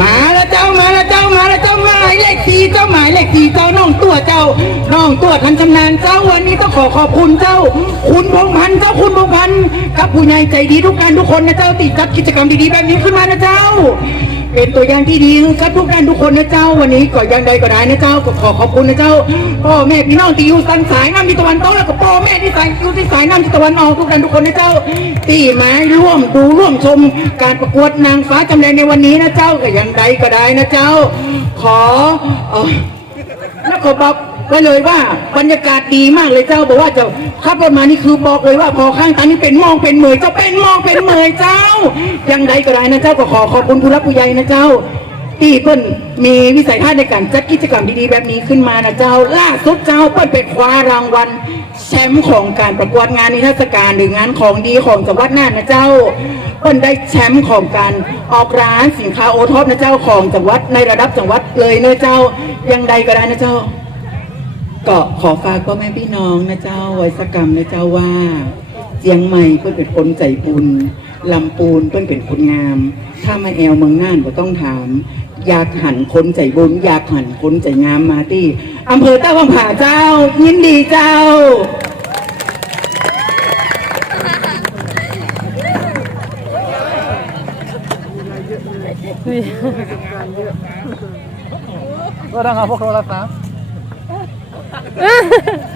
มาแล้วเจ้ามาแล้วเจ้ามาแล้วเจ้าหมายเลขสี่เจ้าหมายเลขสี่เจ้าน้องตัวเจ้าน้องตัวทันชำนาญเจ้าวันนี้ต้องขอขอบคุณเจ้า คุณพงพันธ์เจ้าคุณพงพันธ์กับผู้ใหญ่ใจดีทุกการทุกคนนะเจ้าติดจัดกิจกรรมดีๆแบบนี้ขึ้นมานะเจ้า เป็นตัวอย่างที่ดีกับทุกท่านทุกคนนะเจ้าวันนี้ก็อยังใดก็ได้นะเจ้าก็ขอขอบคุณนะเจ้าพ่อแม่พี่น้องที่อยู่สันสายน้ำที่ตะวันตกแล้วก็พ่อแม่ที่สายอยู่ที่สายน้ำที่ตะวันออกทุกท่านทุกคนนะเจ้าที่มาร่วมดูร่วมชมการประกวดนางฟ้าจำแรงในวันนี้นะเจ้าก็อยังใดก็ได้นะเจ้า ขอเอ่อแล้วก็บอก ไว้เลยว่าบรรยากาศดีมากเลยเจ้าบอกว่าจ้าขับรถมานี่คือบอกเลยว่าพอข้างทางนี้เป็นมองเป็นเหมยเจ้าเป็นมองเป็นเหมยเจ้ายังใดก็ได้นะเจ้าก็ขอขอบคุณผู้รับผู้ใหญ่นะเจ้าที่เพิ่นมีวิสัยทัศน์ในการจัดกิจกรรมดีๆแบบนี้ขึ้นมานะเจ้า ล่าสุดเจ้าเพิ่นไปคว้ารางวัลแชมป์ของการประกวดงานนิทรรศการหรืองานของดีของจังหวัดน่านนะเจ้าเพิ่นได้แชมป์ของการออกร้านสินค้าโอท็อปนะเจ้าของจังหวัดในระดับจังหวัดเลยเนอะเจ้ายังใดก็ได้นะเจ้า ก็ขอฝากพ่อแม่พี่น้องนะเจ้าไว้สกรรมนะเจ้าว่าเจียงใหม่เพื่อนเป็นคนใจบุญลำปูนเพื่อนเป็นคนงาม ถ้ามาแอวเมืองน่านก็ต้องถาม อยากหันคนใจบุญอยากหันคนใจงามมาที่อำเภอต้าวังผาเจ้า ยินดีเจ้าก็ต้องเอาพวกโทรศัพท์ 啊 哈